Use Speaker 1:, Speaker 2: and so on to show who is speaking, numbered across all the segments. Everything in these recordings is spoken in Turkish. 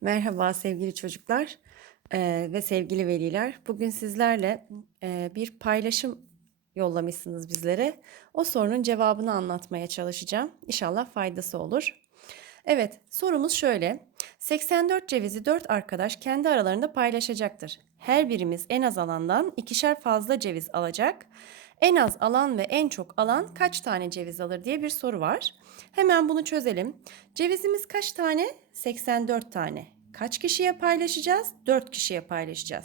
Speaker 1: Merhaba sevgili çocuklar eee, ve sevgili veliler. Bugün sizlerle eee, bir paylaşım yollamışsınız bizlere. O sorunun cevabını anlatmaya çalışacağım. İnşallah faydası olur. Evet, sorumuz şöyle. 84 cevizi 4 arkadaş kendi aralarında paylaşacaktır. Her birimiz en az alandan ikişer fazla ceviz alacak. En az alan ve en çok alan kaç tane ceviz alır diye bir soru var. Hemen bunu çözelim. Cevizimiz kaç tane? 84 tane. Kaç kişiye paylaşacağız? 4 kişiye paylaşacağız.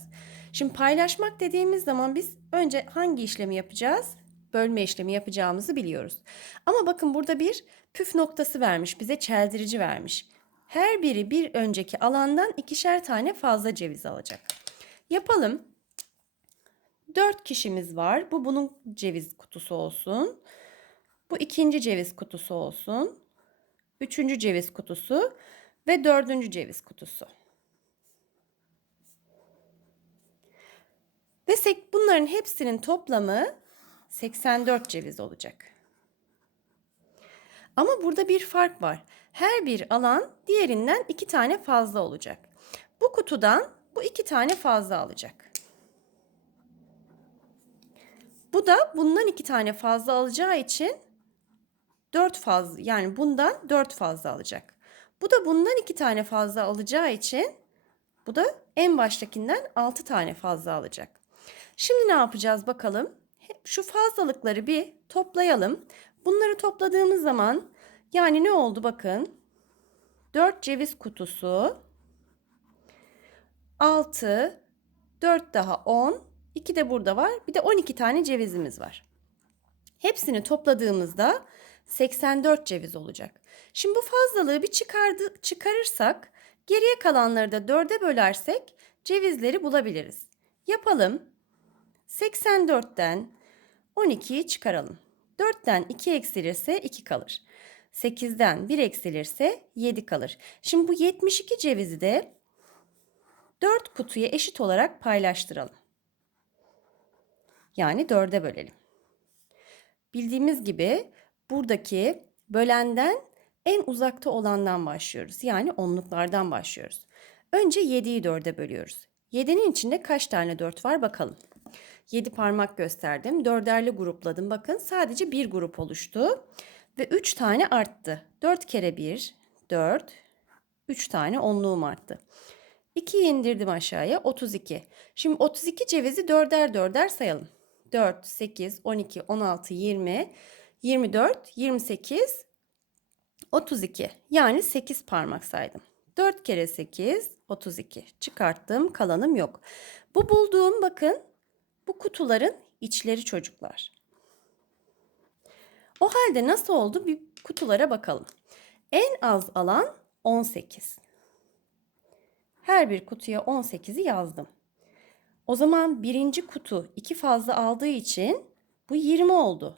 Speaker 1: Şimdi paylaşmak dediğimiz zaman biz önce hangi işlemi yapacağız? Bölme işlemi yapacağımızı biliyoruz. Ama bakın burada bir püf noktası vermiş, bize çeldirici vermiş. Her biri bir önceki alandan ikişer tane fazla ceviz alacak. Yapalım. 4 kişimiz var. Bu bunun ceviz kutusu olsun. Bu ikinci ceviz kutusu olsun. Üçüncü ceviz kutusu ve dördüncü ceviz kutusu. Ve bunların hepsinin toplamı 84 ceviz olacak. Ama burada bir fark var. Her bir alan diğerinden iki tane fazla olacak. Bu kutudan bu iki tane fazla alacak. Bu da bundan iki tane fazla alacağı için 4 fazla yani bundan 4 fazla alacak. Bu da bundan 2 tane fazla alacağı için bu da en baştakinden 6 tane fazla alacak. Şimdi ne yapacağız bakalım? Şu fazlalıkları bir toplayalım. Bunları topladığımız zaman yani ne oldu bakın. 4 ceviz kutusu 6 4 daha 10 2 de burada var. Bir de 12 tane cevizimiz var. Hepsini topladığımızda 84 ceviz olacak. Şimdi bu fazlalığı bir çıkardı, çıkarırsak geriye kalanları da 4'e bölersek cevizleri bulabiliriz. Yapalım. 84'ten 12'yi çıkaralım. 4'ten 2 eksilirse 2 kalır. 8'den 1 eksilirse 7 kalır. Şimdi bu 72 cevizi de 4 kutuya eşit olarak paylaştıralım. Yani 4'e bölelim. Bildiğimiz gibi buradaki bölenden en uzakta olandan başlıyoruz. Yani onluklardan başlıyoruz. Önce 7'yi 4'e bölüyoruz. 7'nin içinde kaç tane 4 var bakalım. 7 parmak gösterdim. Dörderli grupladım. Bakın sadece bir grup oluştu. Ve 3 tane arttı. 4 kere 1, 4. 3 tane onluğum arttı. 2'yi indirdim aşağıya 32. Şimdi 32 cevizi dörder dörder sayalım. 4, 8, 12, 16, 20, 24, 28, 32. Yani 8 parmak saydım. 4 kere 8, 32. Çıkarttım, kalanım yok. Bu bulduğum bakın bu kutuların içleri çocuklar. O halde nasıl oldu? Bir kutulara bakalım. En az alan 18. Her bir kutuya 18'i yazdım. O zaman birinci kutu iki fazla aldığı için bu 20 oldu.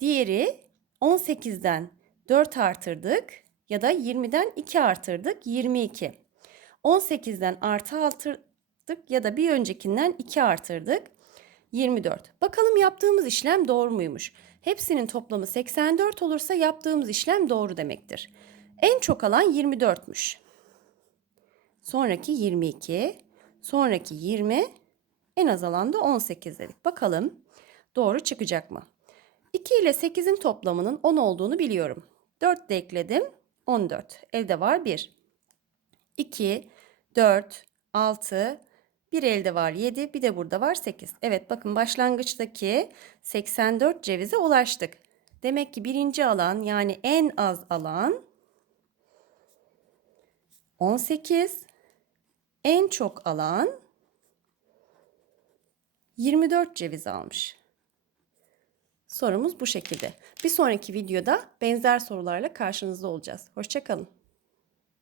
Speaker 1: Diğeri 18'den 4 artırdık ya da 20'den 2 artırdık 22. 18'den artı artırdık ya da bir öncekinden 2 artırdık 24. Bakalım yaptığımız işlem doğru muymuş? Hepsinin toplamı 84 olursa yaptığımız işlem doğru demektir. En çok alan 24'müş. Sonraki 22, sonraki 20, en az alan da 18 dedik. Bakalım doğru çıkacak mı? 2 ile 8'in toplamının 10 olduğunu biliyorum. 4 de ekledim. 14. Elde var 1. 2, 4, 6, bir elde var 7, bir de burada var 8. Evet bakın başlangıçtaki 84 cevize ulaştık. Demek ki birinci alan yani en az alan 18. En çok alan 24 ceviz almış. Sorumuz bu şekilde. Bir sonraki videoda benzer sorularla karşınızda olacağız. Hoşçakalın.